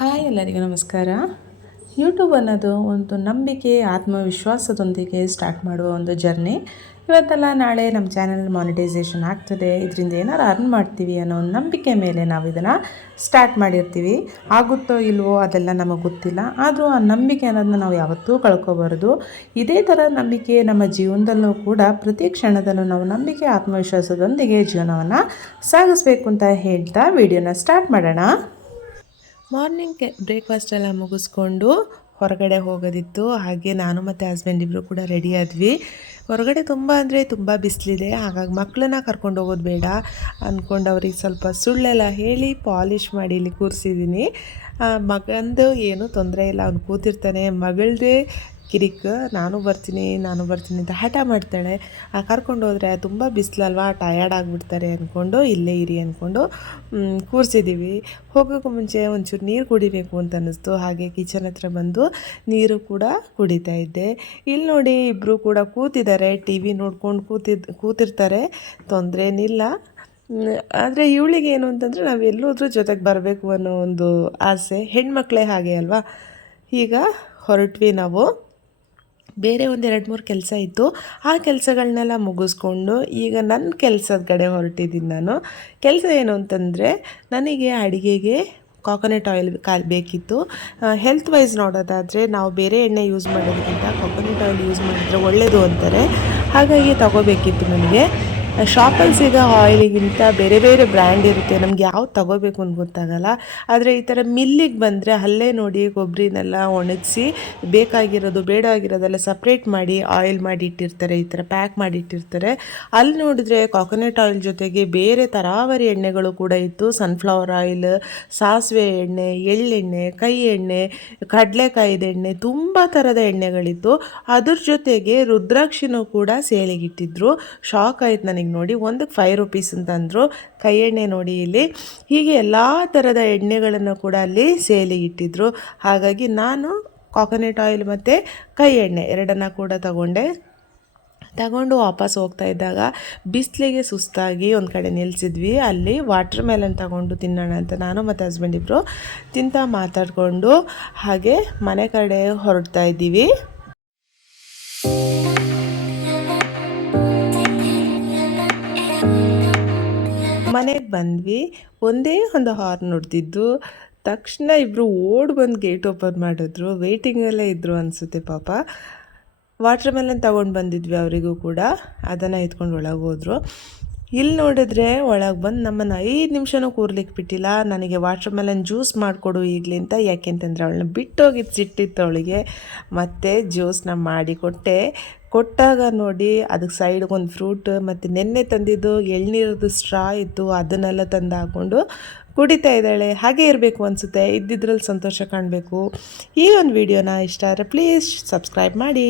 Hi ಎಲ್ಲರಿಗೂ ನಮಸ್ಕಾರ. YouTube ಅನ್ನೋದು ಒಂದು ನಂಬಿಕೆ ಆತ್ಮವಿಶ್ವಾಸದೊಂದಿಗೆ ಸ್ಟಾರ್ಟ್ ಮಾಡುವ ಒಂದು ಜರ್ನಿ. ಇವತ್ತೆಲ್ಲ ನಾಳೆ ನಮ್ಮ ಚಾನಲ್ ಮಾನಿಟೈಸೇಷನ್ ಆಗ್ತದೆ, ಇದರಿಂದ ಏನಾರು ಅರ್ನ್ ಮಾಡ್ತೀವಿ ಅನ್ನೋ ಒಂದು ನಂಬಿಕೆ ಮೇಲೆ ನಾವು ಇದನ್ನು ಸ್ಟಾರ್ಟ್ ಮಾಡಿರ್ತೀವಿ. ಆಗುತ್ತೋ ಇಲ್ವೋ ಅದೆಲ್ಲ ನಮಗೆ ಗೊತ್ತಿಲ್ಲ, ಆದರೂ ಆ ನಂಬಿಕೆ ಅನ್ನೋದನ್ನ ನಾವು ಯಾವತ್ತೂ ಕಳ್ಕೊಬಾರ್ದು. ಇದೇ ಥರ ನಂಬಿಕೆ ನಮ್ಮ ಜೀವನದಲ್ಲೂ ಕೂಡ ಪ್ರತಿ ಕ್ಷಣದಲ್ಲೂ ನಾವು ನಂಬಿಕೆ ಆತ್ಮವಿಶ್ವಾಸದೊಂದಿಗೆ ಜೀವನವನ್ನು ಸಾಗಿಸ್ಬೇಕು ಅಂತ ಹೇಳ್ತಾ ವಿಡಿಯೋನ ಸ್ಟಾರ್ಟ್ ಮಾಡೋಣ. ಮಾರ್ನಿಂಗ್ ಬ್ರೇಕ್ಫಾಸ್ಟ್ ಎಲ್ಲ ಮುಗಿಸ್ಕೊಂಡು ಹೊರಗಡೆ ಹೋಗೋದಿತ್ತು. ಹಾಗೆ ನಾನು ಮತ್ತು ಹಸ್ಬೆಂಡ್ ಇಬ್ಬರು ಕೂಡ ರೆಡಿ ಆದ್ವಿ. ಹೊರಗಡೆ ತುಂಬ ಅಂದರೆ ತುಂಬ ಬಿಸಿಲಿದೆ, ಹಾಗಾಗಿ ಮಕ್ಕಳನ್ನ ಕರ್ಕೊಂಡು ಹೋಗೋದು ಬೇಡ ಅಂದ್ಕೊಂಡು ಅವ್ರಿಗೆ ಸ್ವಲ್ಪ ಸುಳ್ಳೆಲ್ಲ ಹೇಳಿ ಪಾಲಿಷ್ ಮಾಡಿ ಇಲ್ಲಿ ಕೂರಿಸಿದ್ದೀನಿ. ಮಗಂದು ಏನೂ ತೊಂದರೆ ಇಲ್ಲ, ಅವ್ನು ಕೂತಿರ್ತಾನೆ. ಮಗಳದೇ ಕಿರಿಕ್, ನಾನು ಬರ್ತೀನಿ ಅಂತ ಹಠ ಮಾಡ್ತಾಳೆ. ಕರ್ಕೊಂಡು ಹೋದರೆ ತುಂಬ ಬಿಸಿಲಲ್ವಾ, ಟಯರ್ಡ್ ಆಗಿಬಿಡ್ತಾರೆ ಅಂದ್ಕೊಂಡು ಇಲ್ಲೇ ಇರಿ ಅಂದ್ಕೊಂಡು ಕೂರಿಸಿದ್ದೀವಿ. ಹೋಗೋಕ್ಕೂ ಮುಂಚೆ ಒಂಚೂರು ನೀರು ಕುಡಿಬೇಕು ಅಂತ ಅನ್ನಿಸ್ತು. ಹಾಗೆ ಕಿಚನ್ ಹತ್ರ ಬಂದು ನೀರು ಕೂಡ ಕುಡಿತಾ ಇದ್ದೆ. ಇಲ್ಲಿ ನೋಡಿ ಇಬ್ಬರು ಕೂಡ ಕೂತಿದ್ದಾರೆ, ಟಿ ವಿ ನೋಡ್ಕೊಂಡು ಕೂತಿರ್ತಾರೆ, ತೊಂದರೆ ಏನಿಲ್ಲ. ಆದರೆ ಇವಳಿಗೆ ಏನು ಅಂತಂದರೆ ನಾವು ಎಲ್ಲೋದ್ರೂ ಜೊತೆಗೆ ಬರಬೇಕು ಅನ್ನೋ ಒಂದು ಆಸೆ. ಹೆಣ್ಮಕ್ಳೇ ಹಾಗೆ ಅಲ್ವಾ. ಈಗ ಹೊರಟ್ವಿ ನಾವು. ಬೇರೆ ಒಂದು 2-3 ಕೆಲಸ ಇತ್ತು, ಆ ಕೆಲಸಗಳನ್ನೆಲ್ಲ ಮುಗಿಸ್ಕೊಂಡು ಈಗ ನನ್ನ ಕೆಲಸದ ಕಡೆ ಹೊರಟಿದ್ದೀನಿ ನಾನು. ಕೆಲಸ ಏನು ಅಂತಂದರೆ, ನನಗೆ ಅಡುಗೆಗೆ ಕಾಕೋನಟ್ ಆಯಿಲ್ ಬೇಕಿತ್ತು. ಹೆಲ್ತ್ ವೈಸ್ ನೋಡೋದಾದರೆ ನಾವು ಬೇರೆ ಎಣ್ಣೆ ಯೂಸ್ ಮಾಡೋದಕ್ಕಿಂತ ಕಾಕೋನಟ್ ಆಯಿಲ್ ಯೂಸ್ ಮಾಡಿದರೆ ಒಳ್ಳೆಯದು ಅಂತಾರೆ. ಹಾಗಾಗಿ ತಗೋಬೇಕಿತ್ತು ನನಗೆ. ಶಾಪಲ್ಲಿ ಸಿಗೋ ಆಯಿಲಿಗಿಂತ ಬೇರೆ ಬೇರೆ ಬ್ರ್ಯಾಂಡ್ ಇರುತ್ತೆ, ನಮ್ಗೆ ಯಾವ್ದು ತಗೋಬೇಕು ಅಂತ ಗೊತ್ತಾಗಲ್ಲ. ಆದರೆ ಈ ಥರ ಮಿಲ್ಲಿಗೆ ಬಂದರೆ ಅಲ್ಲೇ ನೋಡಿ ಕೊಬ್ಬರಿನೆಲ್ಲ ಒಣಗಿಸಿ ಬೇಕಾಗಿರೋದು ಬೇಡವಾಗಿರೋದೆಲ್ಲ ಸಪ್ರೇಟ್ ಮಾಡಿ ಆಯಿಲ್ ಮಾಡಿ ಇಟ್ಟಿರ್ತಾರೆ, ಈ ಥರ ಪ್ಯಾಕ್ ಮಾಡಿ ಇಟ್ಟಿರ್ತಾರೆ. ಅಲ್ಲಿ ನೋಡಿದ್ರೆ ಕಾಕೋನಟ್ ಆಯಿಲ್ ಜೊತೆಗೆ ಬೇರೆ ತರಾವರಿ ಎಣ್ಣೆಗಳು ಕೂಡ ಇತ್ತು. ಸನ್ಫ್ಲವರ್ ಆಯಿಲ್, ಸಾಸಿವೆ ಎಣ್ಣೆ, ಎಳ್ಳೆಣ್ಣೆ, ಕೈ ಎಣ್ಣೆ, ಕಡಲೆಕಾಯಿದ ಎಣ್ಣೆ, ತುಂಬ ಥರದ ಎಣ್ಣೆಗಳಿತ್ತು. ಅದ್ರ ಜೊತೆಗೆ ರುದ್ರಾಕ್ಷಿನೂ ಕೂಡ ಸೇಲಿಗಿಟ್ಟಿದ್ರು. ಶಾಕ್ ಆಯ್ತು ನನಗೆ ನೋಡಿ. ಒಂದಕ್ಕೆ 5 ರೂಪೀಸ್ ಅಂತಂದರು. ಕೈ ಎಣ್ಣೆ ನೋಡಿ ಇಲ್ಲಿ, ಹೀಗೆ ಎಲ್ಲ ಥರದ ಎಣ್ಣೆಗಳನ್ನು ಕೂಡ ಅಲ್ಲಿ ಸೇಲಿಗೆ ಇಟ್ಟಿದ್ರು. ಹಾಗಾಗಿ ನಾನು ಕಾಕೋನಟ್ ಆಯಿಲ್ ಮತ್ತು ಕೈ ಎಣ್ಣೆ ಎರಡನ್ನು ಕೂಡ ತಗೊಂಡು ವಾಪಸ್ ಹೋಗ್ತಾ ಇದ್ದಾಗ ಬಿಸಿಲಿಗೆ ಸುಸ್ತಾಗಿ ಒಂದು ಕಡೆ ನಿಲ್ಲಿಸಿದ್ವಿ. ಅಲ್ಲಿ ವಾಟರ್ ಮೆಲನ್ ತಗೊಂಡು ತಿನ್ನೋಣ ಅಂತ ನಾನು ಮತ್ತು ಹಸ್ಬೆಂಡ್ ಇಬ್ಬರು ತಿಂತ ಮಾತಾಡಿಕೊಂಡು ಹಾಗೆ ಮನೆ ಕಡೆ ಹೊರಡ್ತಾ ಇದ್ದೀವಿ. ಮನೆಗೆ ಬಂದ್ವಿ. ಒಂದೇ ಒಂದು ಹಾರ್ನ್ ಹೊಡೆದಿದ್ದು ತಕ್ಷಣ ಇಬ್ಬರು ಓಡ್ ಬಂದು ಗೇಟ್ ಓಪನ್ ಮಾಡಿದ್ರು. ವೆಯ್ಟಿಂಗಲ್ಲೇ ಇದ್ದರು ಅನಿಸುತ್ತೆ ಪಾಪ. ವಾಟರ್ ಮೆಲನ್ ತೊಗೊಂಡು ಬಂದಿದ್ವಿ ಅವರಿಗೂ ಕೂಡ, ಅದನ್ನು ಎತ್ಕೊಂಡು ಒಳಗೆ ಹೋದರು. ಇಲ್ಲಿ ನೋಡಿದ್ರೆ ಒಳಗೆ ಬಂದು ನಮ್ಮನ್ನು 5 ನಿಮಿಷನೂ ಕೂರ್ಲಿಕ್ಕೆ ಬಿಟ್ಟಿಲ್ಲ. ನನಗೆ ವಾಟರ್ ಮೆಲನ್ ಜ್ಯೂಸ್ ಮಾಡಿಕೊಡು ಈಗಲೇ ಅಂತ. ಯಾಕೆಂತಂದರೆ ಅವಳನ್ನ ಬಿಟ್ಟೋಗಿದ್ದು ಸಿಟ್ಟಿತ್ತು ಅವಳಿಗೆ. ಮತ್ತು ಜ್ಯೂಸನ್ನ ಮಾಡಿ ಕೊಟ್ಟಾಗ ನೋಡಿ ಅದಕ್ಕೆ ಸೈಡ್ಗೆ ಒಂದು ಫ್ರೂಟ್ ಮತ್ತು ನೆನ್ನೆ ತಂದಿದ್ದು ಎಳ್ನೀರದ್ದು ಸ್ಟ್ರಾ ಇತ್ತು, ಅದನ್ನೆಲ್ಲ ತಂದು ಹಾಕ್ಕೊಂಡು ಕುಡಿತಾ ಇದ್ದಾಳೆ. ಹಾಗೆ ಇರಬೇಕು ಅನಿಸುತ್ತೆ, ಇದ್ದಿದ್ರಲ್ಲಿ ಸಂತೋಷ ಕಾಣಬೇಕು. ಈ ಒಂದು ವಿಡಿಯೋನ ಇಷ್ಟ ಆದರೆ ಪ್ಲೀಸ್ ಸಬ್ಸ್ಕ್ರೈಬ್ ಮಾಡಿ.